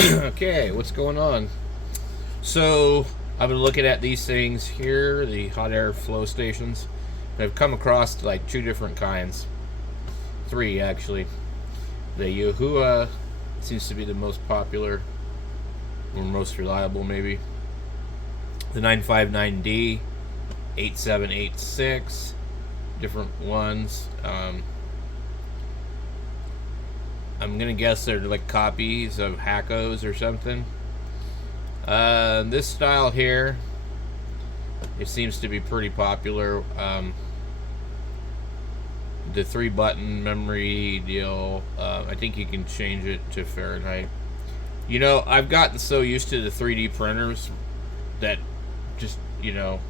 Okay, what's going on? So, I've been looking at these things here, the hot air flow stations. I've come across like two different kinds. Three, actually. The Yahuwah seems to be the most popular, or most reliable, maybe. The 959D, 8786, different ones. I'm gonna guess they're like copies of Hackos or something. This style here, it seems to be pretty popular. The 3-button memory deal, I think you can change it to Fahrenheit. You know, I've gotten so used to the 3D printers that just, and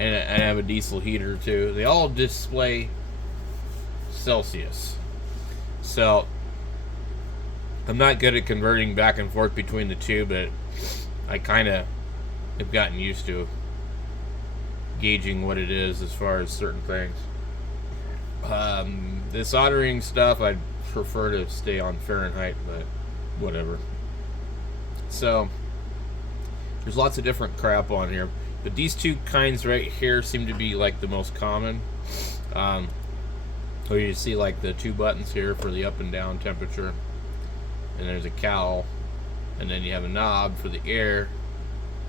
I have a diesel heater too. They all display Celsius. So, I'm not good at converting back and forth between the two, but I kind of have gotten used to gauging what it is as far as certain things. The soldering stuff, I'd prefer to stay on Fahrenheit, but whatever. So, there's lots of different crap on here, but these two kinds right here seem to be like the most common. So you see like the two buttons here for the up and down temperature, and there's a cowl, and then you have a knob for the air,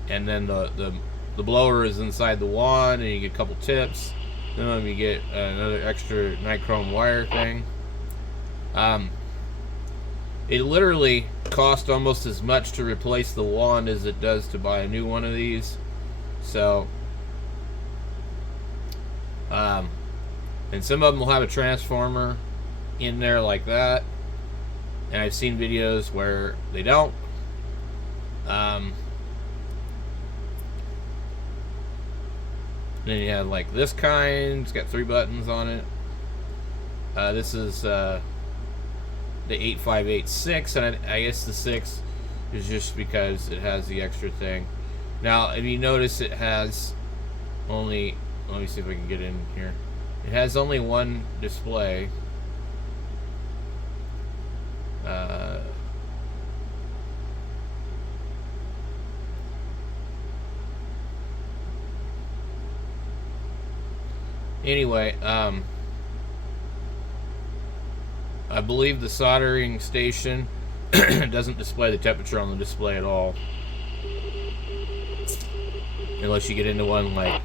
and then the blower is inside the wand, and you get a couple tips. Then you get another extra nichrome wire thing. It literally costs almost as much to replace the wand as it does to buy a new one of these. So, and some of them will have a transformer in there like that, and I've seen videos where they don't. Then you have like this kind. It's got 3 buttons on it. This is the 8586, and I guess the 6 is just because it has the extra thing. Now, if you notice, it has only. Let me see if I can get in here. It has only one display. Anyway, I believe the soldering station doesn't display the temperature on the display at all, unless you get into one like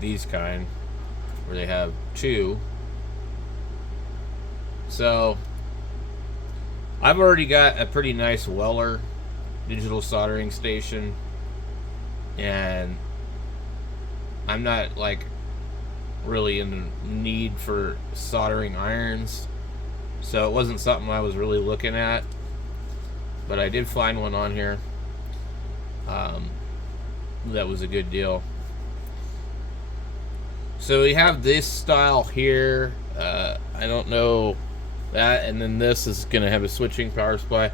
these kind, where they have 2. So, I've already got a pretty nice Weller digital soldering station, and I'm not like really in the need for soldering irons, so it wasn't something I was really looking at, but I did find one on here that was a good deal. So we have this style here. I don't know that, and then this is going to have a switching power supply.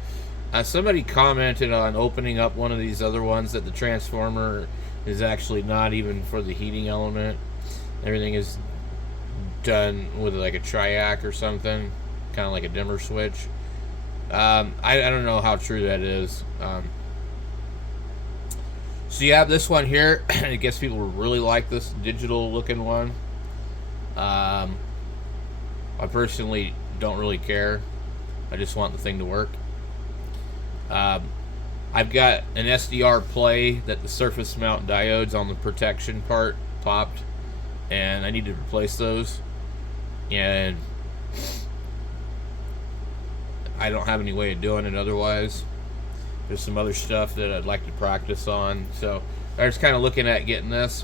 Somebody commented on opening up one of these other ones that the transformer is actually not even for the heating element. Everything is done with like a triac or something, kind of like a dimmer switch. I don't know how true that is. So you have this one here. I guess people really like this digital looking one. I personally don't really care. I just want the thing to work. I've got an SDR play that the surface mount diodes on the protection part popped, and I need to replace those, and I don't have any way of doing it otherwise. There's some other stuff that I'd like to practice on, so I was kind of looking at getting this.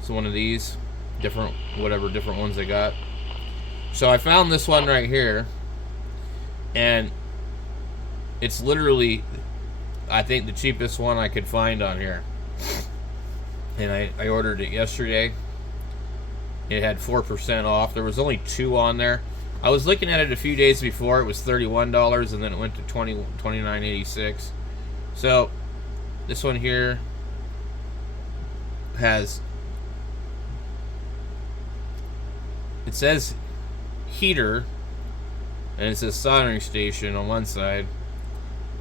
So one of these different ones I got. So I found this one right here, and it's literally, I think, the cheapest one I could find on here, and I ordered it yesterday. It had 4% off. There was only 2 on there. I was looking at it a few days before. It was $31, and then it went to $29.86. So this one here has, it says heater, and it says soldering station on one side,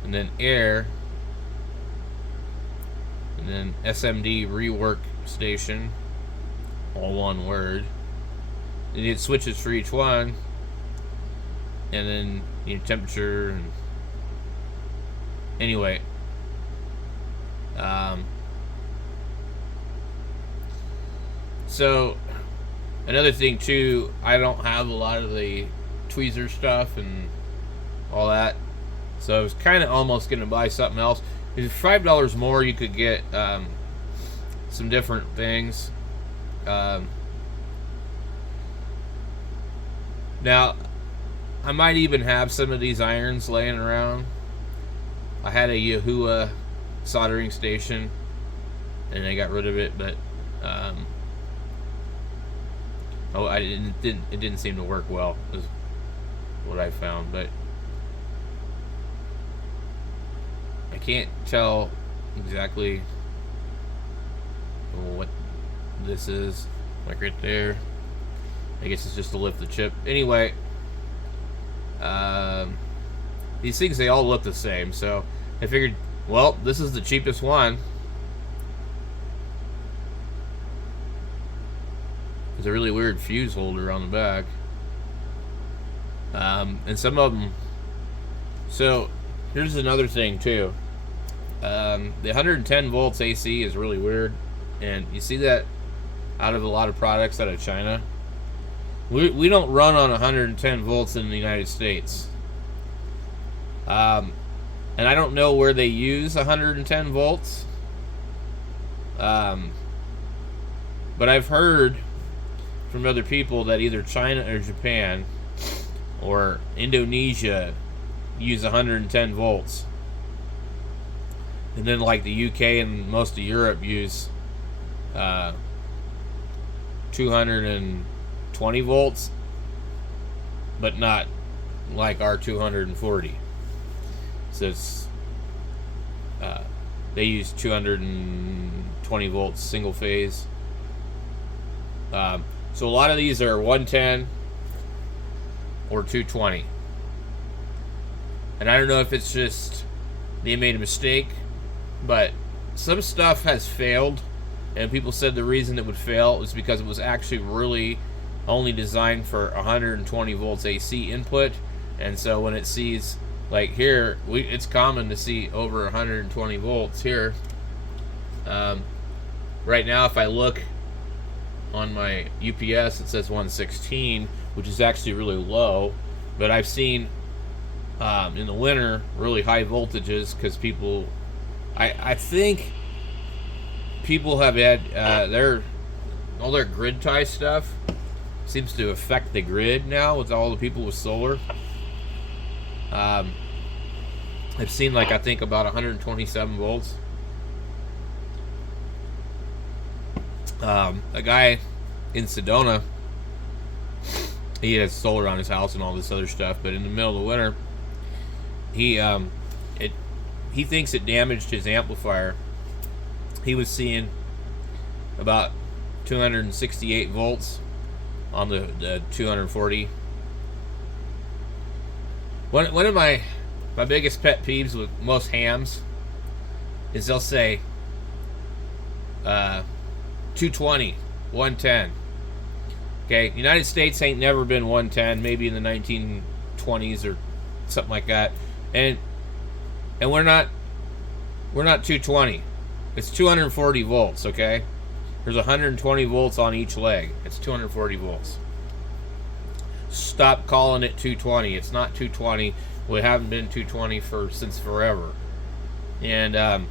and then air, and then SMD rework station, all one word. And it switches for each one, and then temperature. And anyway, so another thing too, I don't have a lot of the tweezer stuff and all that, so I was kind of almost gonna buy something else. If $5 more, you could get some different things. Now, I might even have some of these irons laying around. I had a Yahuwah soldering station, and I got rid of it, but it didn't seem to work well, is what I found. But I can't tell exactly what this is, like right there. I guess it's just to lift the chip. Anyway, these things, they all look the same, so I figured, well, this is the cheapest one. There's a really weird fuse holder on the back. And some of them... So, here's another thing, too. The 110 volts AC is really weird. And you see that out of a lot of products out of China. We don't run on 110 volts in the United States. And I don't know where they use 110 volts. But I've heard from other people that either China or Japan or Indonesia use 110 volts. And then like the UK and most of Europe use 220 volts, but not like our 240. So it's, they use 220 volts single phase. So a lot of these are 110 or 220. And I don't know if it's just they made a mistake, but some stuff has failed, and people said the reason it would fail is because it was actually really only designed for 120 volts AC input. And so when it sees, like here, it's common to see over 120 volts here. Right now, if I look on my UPS, it says 116, which is actually really low. But I've seen in the winter really high voltages because people, I think people have had all their grid tie stuff seems to affect the grid now with all the people with solar. I've seen, like, I think about 127 volts. A guy in Sedona, he has solar on his house and all this other stuff, but in the middle of the winter, he thinks it damaged his amplifier. He was seeing about 268 volts on the 240. One of my biggest pet peeves with most hams is they'll say 220, 110. Okay, United States ain't never been 110, maybe in the 1920s or something like that. And we're not 220. It's 240 volts, okay? There's 120 volts on each leg. It's 240 volts. Stop calling it 220. It's not 220. We haven't been 220 since forever. And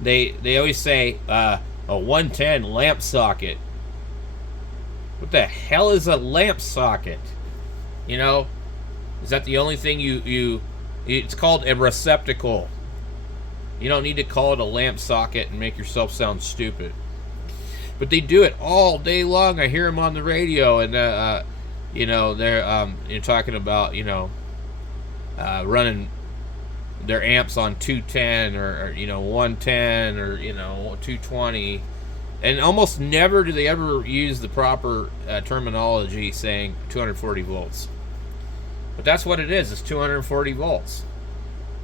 they always say a 110 lamp socket. What the hell is a lamp socket? You know, is that the only thing you it's called a receptacle. You don't need to call it a lamp socket and make yourself sound stupid. But they do it all day long. I hear them on the radio, and they're you're talking about running their amps on 210 or 110 or 220, and almost never do they ever use the proper terminology saying 240 volts. But that's what it is. It's 240 volts.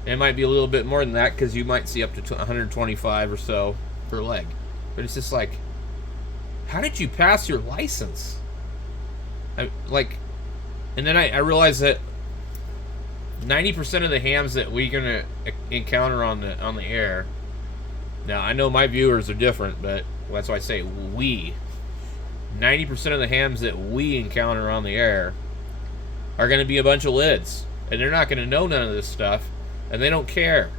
And it might be a little bit more than that because you might see up to 125 or so per leg. But it's just like, how did you pass your license? And then I realized that 90% of the hams that we're gonna encounter on the air. Now I know my viewers are different, but that's why I say we. 90% of the hams that we encounter on the air are going to be a bunch of lids, and they're not going to know none of this stuff, and they don't care.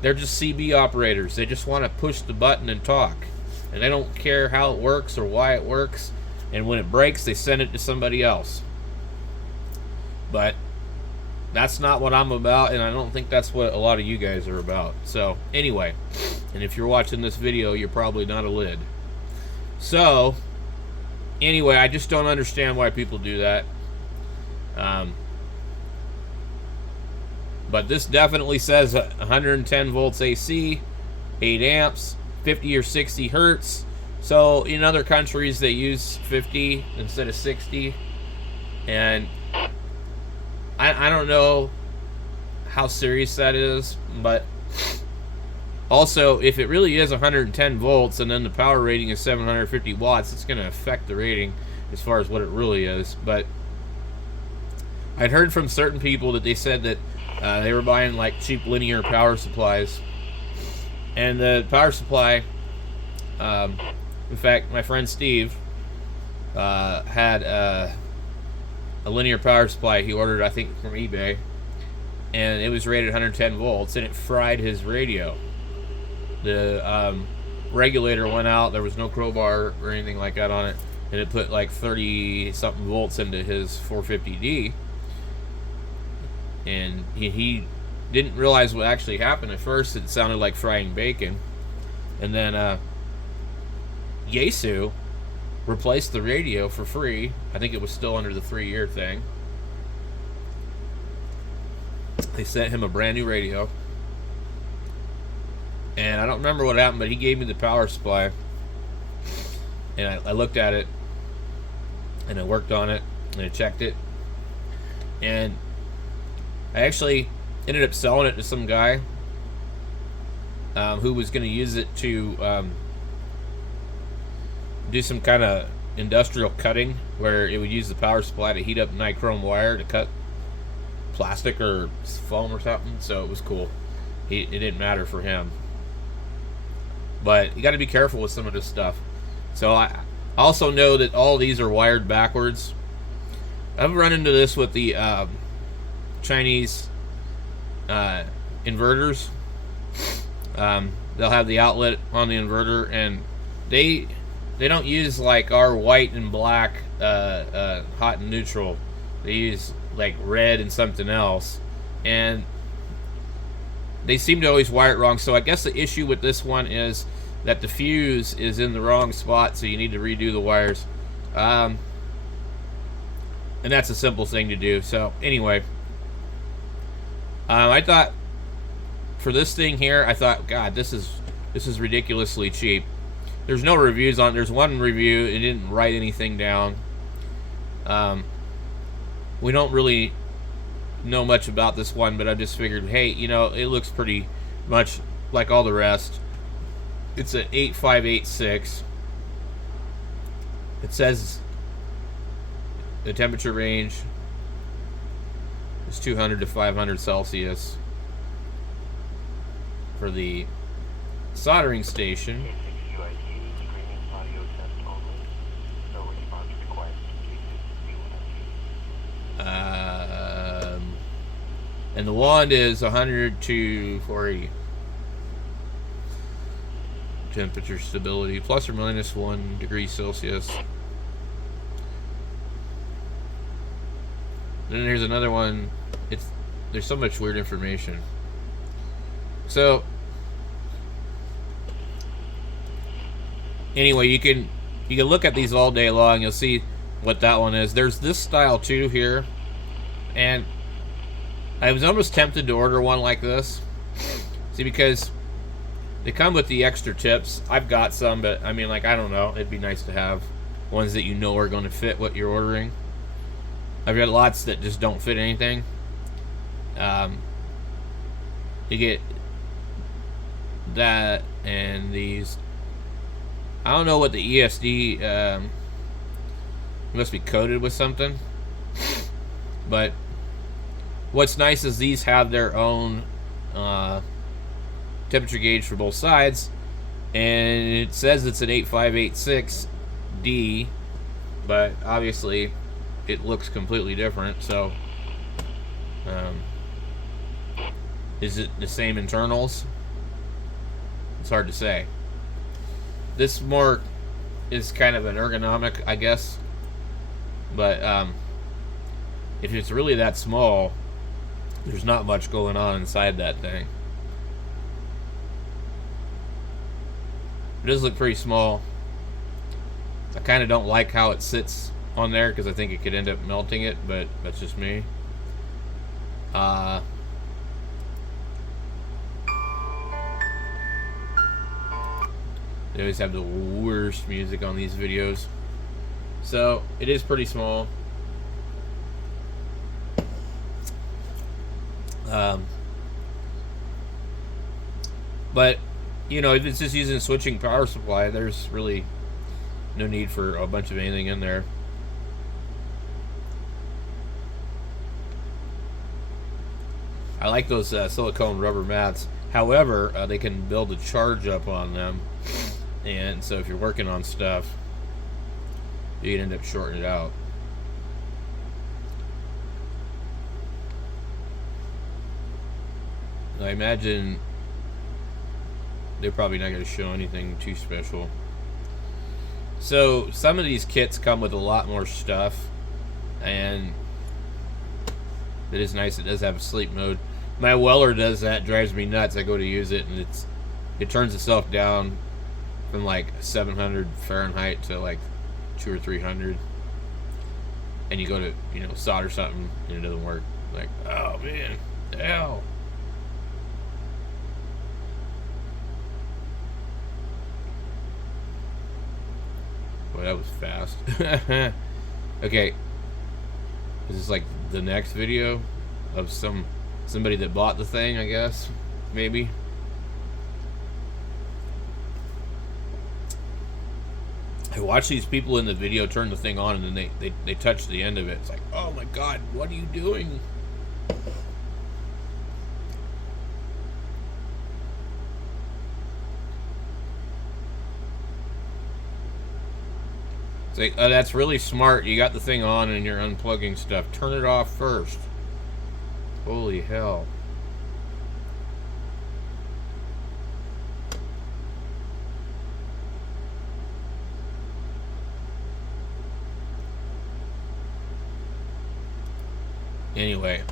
They're just CB operators. They just want to push the button and talk, and they don't care how it works or why it works, and when it breaks, they send it to somebody else. But that's not what I'm about, and I don't think that's what a lot of you guys are about. So anyway, and if you're watching this video, you're probably not a lid. So anyway, I just don't understand why people do that. But this definitely says 110 volts AC, 8 amps, 50 or 60 hertz. So in other countries they use 50 instead of 60. And I don't know how serious that is, but also if it really is 110 volts and then the power rating is 750 watts, it's going to affect the rating as far as what it really is. But I'd heard from certain people that they said that they were buying like cheap linear power supplies, and the power supply, in fact my friend Steve had a linear power supply he ordered, I think from eBay, and it was rated 110 volts, and it fried his radio. The regulator went out, there was no crowbar or anything like that on it, and it put like 30 something volts into his 450D, and he didn't realize what actually happened. At first it sounded like frying bacon, and then Yaesu replaced the radio for free. I think it was still under the 3-year thing. They sent him a brand new radio, and I don't remember what happened, but he gave me the power supply, and I looked at it, and I worked on it, and I checked it, and I actually ended up selling it to some guy who was going to use it to do some kind of industrial cutting, where it would use the power supply to heat up nichrome wire to cut plastic or foam or something. So it was cool. It didn't matter for him. But you got to be careful with some of this stuff. So I also know that all these are wired backwards. I've run into this with the Chinese inverters. They'll have the outlet on the inverter, and they don't use like our white and black hot and neutral. They use like red and something else, and they seem to always wire it wrong. So I guess the issue with this one is that the fuse is in the wrong spot, so you need to redo the wires, and that's a simple thing to do. So anyway, I thought for this thing here, I thought, God, this is ridiculously cheap. There's no reviews on it. There's one review. It didn't write anything down. We don't really know much about this one, but I just figured, hey, you know, it looks pretty much like all the rest. It's an 8586. It says the temperature range is 200 to 500 Celsius. For the soldering station, and the wand is 100 to 480. Temperature stability plus or minus 1 degree Celsius. Then there's another one. There's so much weird information. So anyway, you can look at these all day long. You'll see what that one is. There's this style too here, and I was almost tempted to order one like this. See, because they come with the extra tips. I've got some, but I mean, like, I don't know. It'd be nice to have ones that you know are going to fit what you're ordering. I've got lots that just don't fit anything. You get that and these. I don't know what the ESD must be coated with something, but what's nice is these have their own temperature gauge for both sides, and it says it's an 8586D, but obviously it looks completely different. So is it the same internals? It's hard to say. This more is kind of an ergonomic, I guess, but if it's really that small, there's not much going on inside that thing. It does look pretty small. I kind of don't like how it sits on there because I think it could end up melting it, but that's just me. They always have the worst music on these videos. So, it is pretty small. But, you know, if it's just using a switching power supply, there's really no need for a bunch of anything in there. I like those silicone rubber mats. However, they can build a charge up on them. And so if you're working on stuff, you can end up shorting it out. I imagine they're probably not going to show anything too special. So some of these kits come with a lot more stuff, and it is nice. It does have a sleep mode. My Weller does that. Drives me nuts. I go to use it, and it turns itself down from like 700 Fahrenheit to like 200 or 300, and you go to, you know, solder something and it doesn't work. Like, oh man, the hell. Boy, that was fast. Okay, this is like the next video of somebody that bought the thing, I guess, maybe. I watch these people in the video turn the thing on, and then they touch the end of it. It's like, oh my god, what are you doing? It's like, oh, that's really smart. You got the thing on and you're unplugging stuff. Turn it off first. Holy hell. Anyway,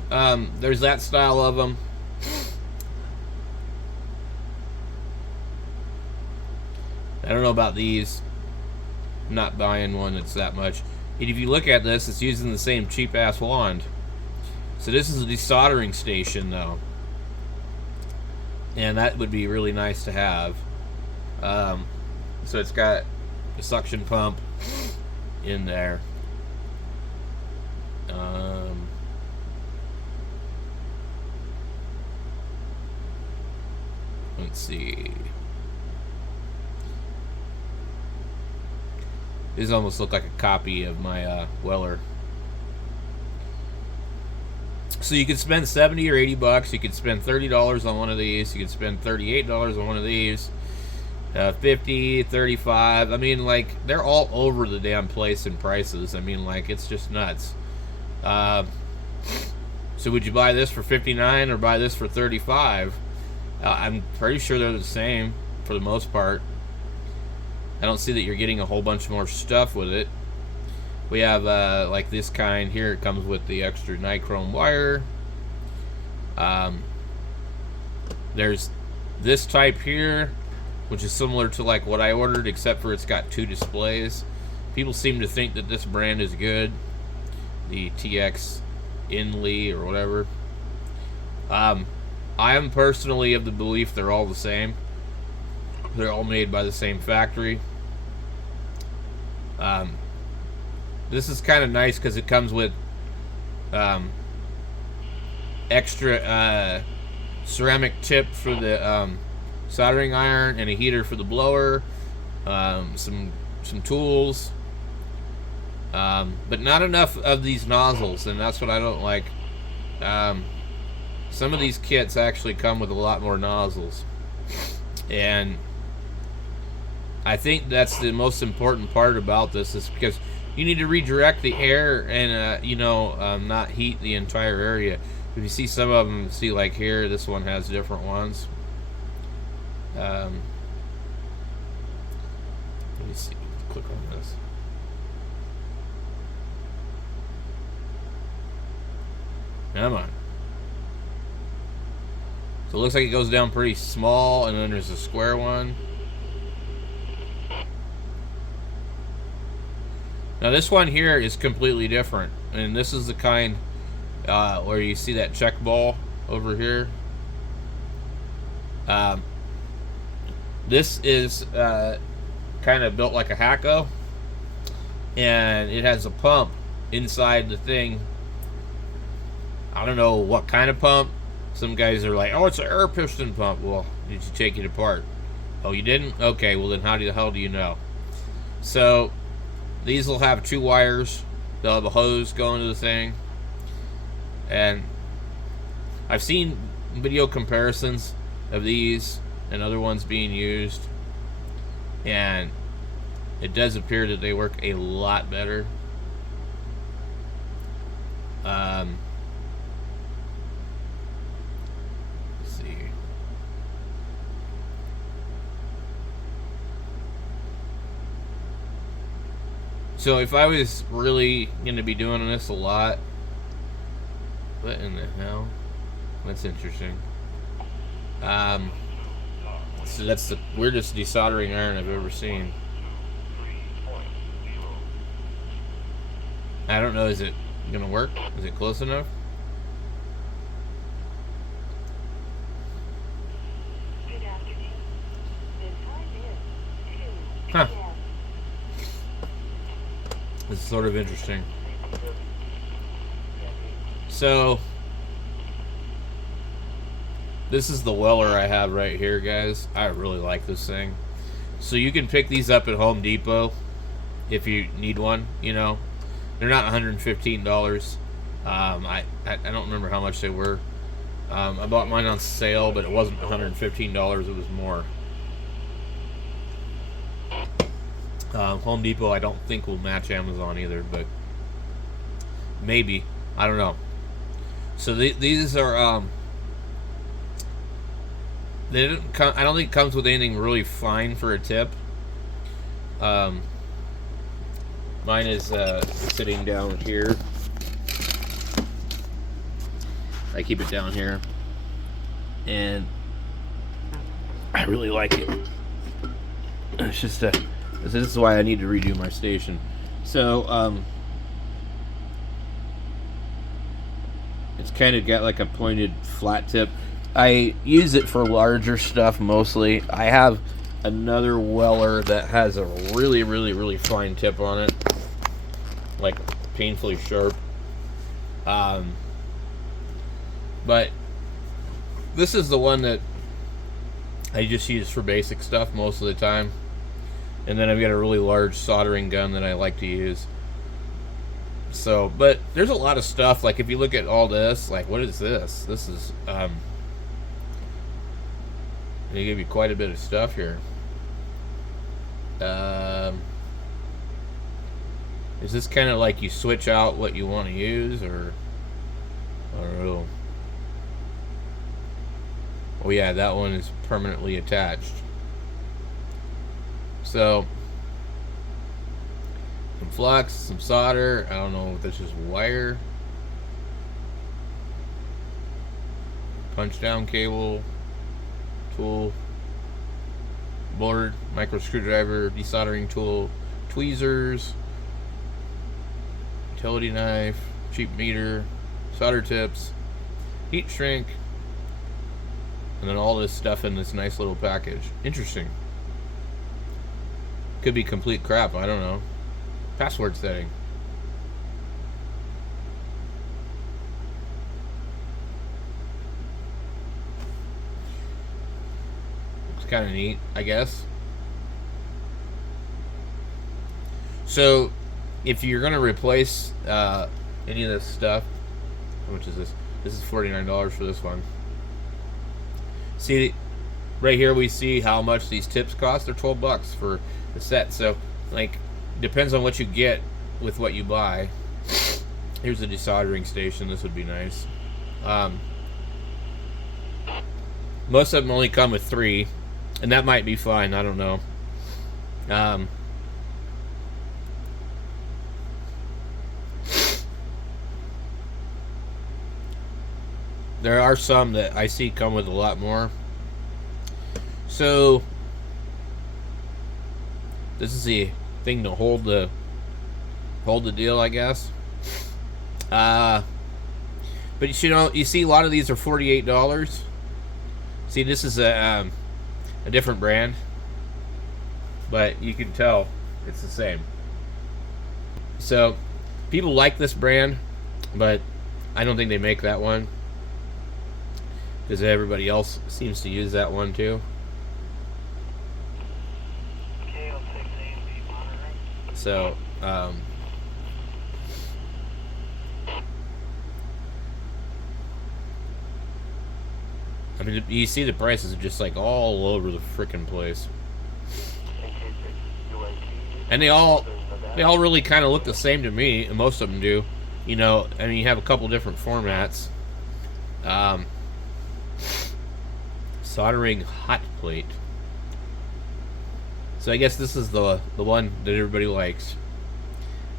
there's that style of them. I don't know about these. I'm not buying one that's that much. And if you look at this, it's using the same cheap-ass wand. So this is a desoldering station, though. And that would be really nice to have. So it's got a suction pump in there. Let's see. These almost look like a copy of my Weller. So you could spend 70 or 80 bucks. You could spend $30 on one of these. You could spend $38 on one of these. 50, 35. I mean, like, they're all over the damn place in prices. I mean, like, it's just nuts. So would you buy this for $59 or buy this for $35? I'm pretty sure they're the same for the most part. I don't see that you're getting a whole bunch more stuff with it. We have like this kind here. It comes with the extra nichrome wire. There's this type here, which is similar to like what I ordered, except for it's got two displays. People seem to think that this brand is good, the TX Inley or whatever. I am personally of the belief they're all the same. They're all made by the same factory. This is kind of nice because it comes with extra ceramic tip for the soldering iron, and a heater for the blower. Some tools, but not enough of these nozzles, and that's what I don't like. Some of these kits actually come with a lot more nozzles, and I think that's the most important part about this, is because you need to redirect the air and not heat the entire area. If you see some of them, see like here, this one has different ones. Let me see. Click on this. Come on. So it looks like it goes down pretty small, and then there's a square one. Now this one here is completely different, and this is the kind where you see that check ball over here. This is kind of built like a Hacko, and it has a pump inside the thing. I don't know what kind of pump. Some guys are like, oh, it's an air piston pump. Well, did you take it apart? Oh, you didn't? Okay, well then how the hell do you know? So these will have 2 wires. They'll have a hose going to the thing. And I've seen video comparisons of these and other ones being used, and it does appear that they work a lot better. Let's see. So if I was really going to be doing this a lot, what in the hell? That's interesting. So that's the weirdest desoldering iron I've ever seen. I don't know, is it gonna work? Is it close enough? Huh. This is sort of interesting. So this is the weller I have right here, guys. I really like this thing. So you can pick these up at Home Depot if you need one. You know, they're not $115. I don't remember how much they were. I bought mine on sale, but it wasn't $115. It was more. Home Depot, I don't think will match Amazon either, but maybe. I don't know. So these are they didn't come. I don't think it comes with anything really fine for a tip. Mine is sitting down here. I keep it down here, and I really like it. It's just this is why I need to redo my station. So it's kind of got like a pointed flat tip. I use it for larger stuff mostly. I have another weller that has a really, really, really fine tip on it, like painfully sharp. But this is the one that I just use for basic stuff most of the time. And then I've got a really large soldering gun that I like to use. So, but there's a lot of stuff. Like if you look at all this, like what is this? This is they give you quite a bit of stuff here. Is this kind of like you switch out what you want to use, or I don't know. Oh yeah, that one is permanently attached. So some flux, some solder. I don't know if this is wire. Punch down cable, tool, board, micro screwdriver, desoldering tool, tweezers, utility knife, cheap meter, solder tips, heat shrink, and then all this stuff in this nice little package. Interesting. Could be complete crap, I don't know. Password setting. It's kind of neat, I guess. So, if you're going to replace any of this stuff, how much is this? This is $49 for this one. See, right here we see how much these tips cost. They're $12 for the set. So, like, depends on what you get with what you buy. Here's the desoldering station. This would be nice. Most of them only come with 3, and that might be fine. I don't know. There are some that I see come with a lot more. So this is the thing to hold the deal, I guess. But you know, you see a lot of these are $48. See, this is a different brand, but you can tell it's the same. So people like this brand, but I don't think they make that one, because everybody else seems to use that one too. So, I mean, you see the prices are just like all over the freaking place, and they all really kind of look the same to me, and most of them do. You know, I mean, you have a couple different formats. Soldering hot plate. So I guess this is the one that everybody likes,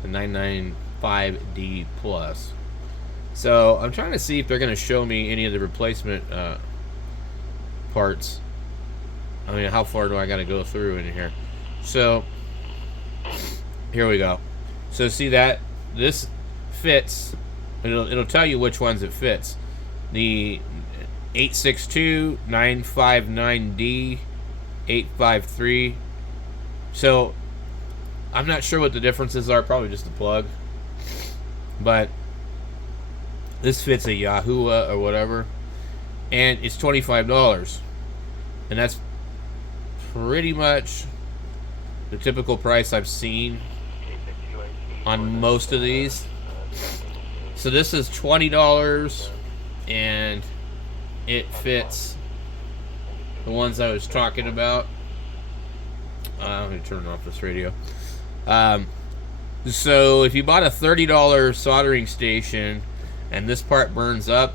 the 995D Plus. So I'm trying to see if they're going to show me any of the replacement parts. I mean, how far do I got to go through in here? So here we go. So see that this fits. It'll tell you which ones it fits. The 862, 959D, 853. So I'm not sure what the differences are. Probably just the plug. But this fits a Yahuwah or whatever, and it's $25, and that's pretty much the typical price I've seen on most of these. So this is $20, and it fits the ones I was talking about. I'm going to turn off this radio. So if you bought a $30 soldering station and this part burns up,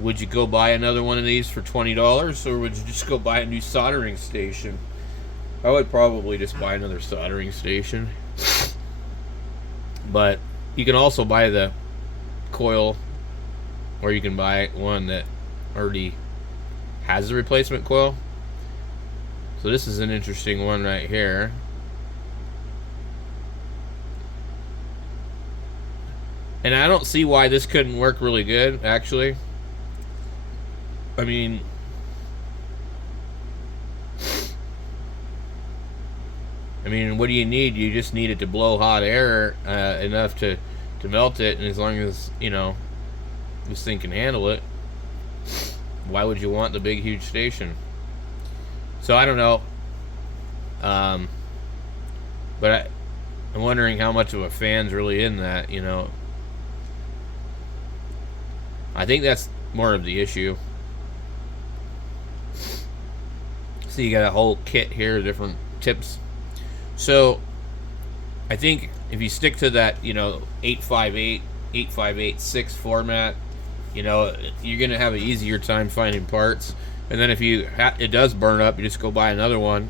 would you go buy another one of these for $20, or would you just go buy a new soldering station? I would probably just buy another soldering station. But you can also buy the coil, or you can buy one that already has the replacement coil. So this is an interesting one right here. And I don't see why this couldn't work really good, actually. I mean, what do you need? You just need it to blow hot air enough to melt it, and as long as, you know, this thing can handle it, why would you want the big, huge station? So I don't know. But I'm wondering how much of a fan's really in that, you know. I think that's more of the issue. So you got a whole kit here, different tips. So I think if you stick to that, you know, 858, 858.6 format, you know, you're gonna have an easier time finding parts. And then if it does burn up, you just go buy another one,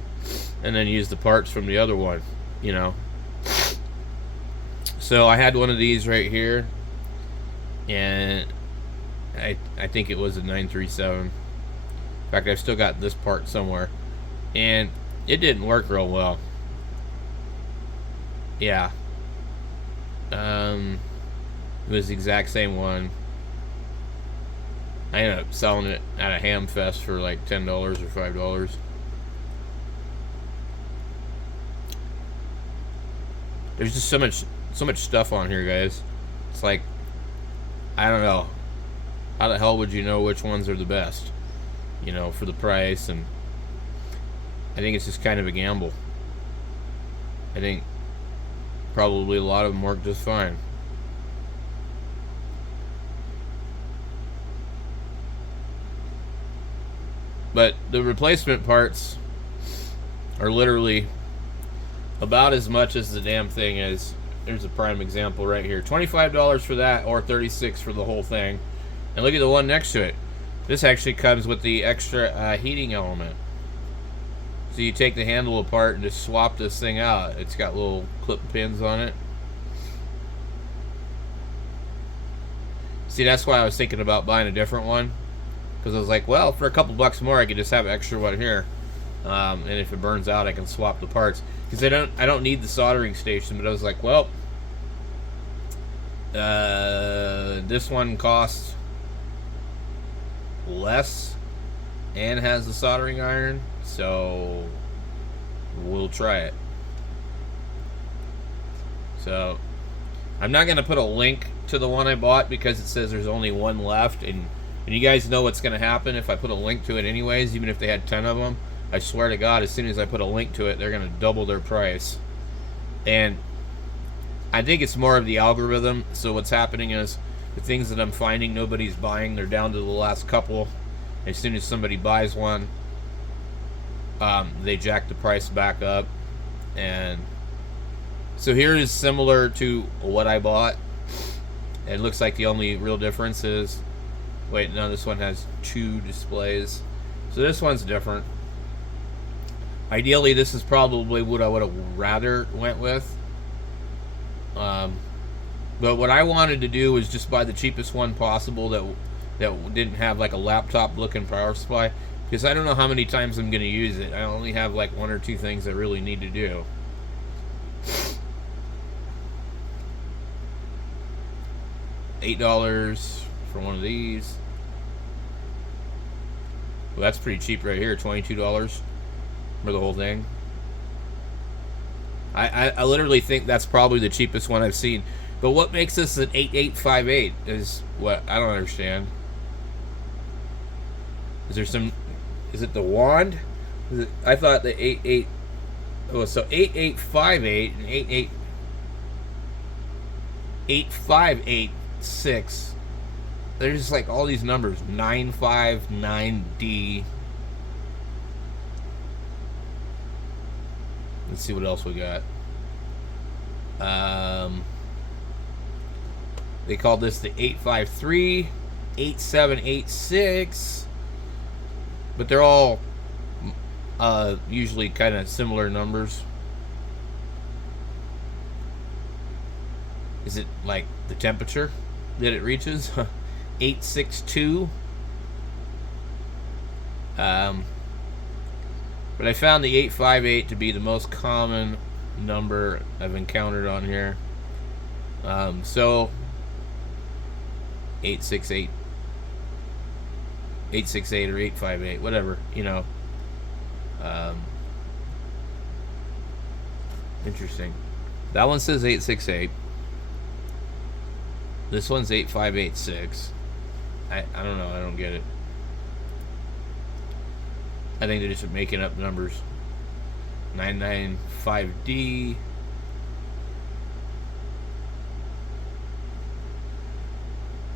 and then use the parts from the other one, you know. So I had one of these right here, and I think it was a 937. In fact, I've still got this part somewhere, and it didn't work real well. Yeah. It was the exact same one. I ended up selling it at a ham fest for like $10 or $5. There's just so much stuff on here, guys. It's like, I don't know. How the hell would you know which ones are the best? You know, for the price, and I think it's just kind of a gamble. I think probably a lot of them work just fine. But the replacement parts are literally about as much as the damn thing is. There's a prime example right here. $25 for that, or $36 for the whole thing. And look at the one next to it. This actually comes with the extra heating element. So you take the handle apart and just swap this thing out. It's got little clip pins on it. See, that's why I was thinking about buying a different one. Because I was like, well, for a couple bucks more, I could just have an extra one here. And if it burns out, I can swap the parts. Because I don't need the soldering station. But I was like, well, this one costs less and has the soldering iron, so we'll try it. So I'm not going to put a link to the one I bought because it says there's only one left, and you guys know what's going to happen if I put a link to it anyways. Even if they had 10 of them, I swear to God, as soon as I put a link to it, they're going to double their price. And I think it's more of the algorithm. So what's happening is the things that I'm finding nobody's buying, they're down to the last couple. As soon as somebody buys one, they jack the price back up. And so here is similar to what I bought. It looks like the only real difference is, wait, no, this one has 2 displays. So this one's different. Ideally, this is probably what I would have rather went with. But what I wanted to do was just buy the cheapest one possible that didn't have like a laptop looking power supply, because I don't know how many times I'm going to use it. I only have like 1 or 2 things I really need to do. $8 for one of these. Well, that's pretty cheap right here. $22 for the whole thing. I literally think that's probably the cheapest one I've seen. But what makes this an 8858 is what I don't understand. Is there some? Is it the wand? I thought the 88. Oh, so 8858 and 8586. There's just like all these numbers. 959D. Let's see what else we got. They called this the 853, 8786, but they're all usually kind of similar numbers. Is it like the temperature that it reaches? 862. But I found the 858 to be the most common number I've encountered on here. So 868, 868 or 858, whatever, you know. Interesting. That one says 868. This one's 8586. I don't know. I don't get it. I think they're just making up numbers. 995D.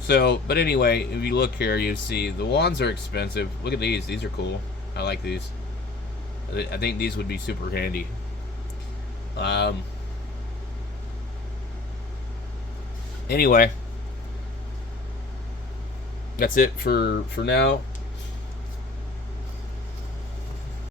So, but anyway, if you look here, you see the wands are expensive. Look at these. These are cool. I like these. I think these would be super handy. Anyway, that's it for now.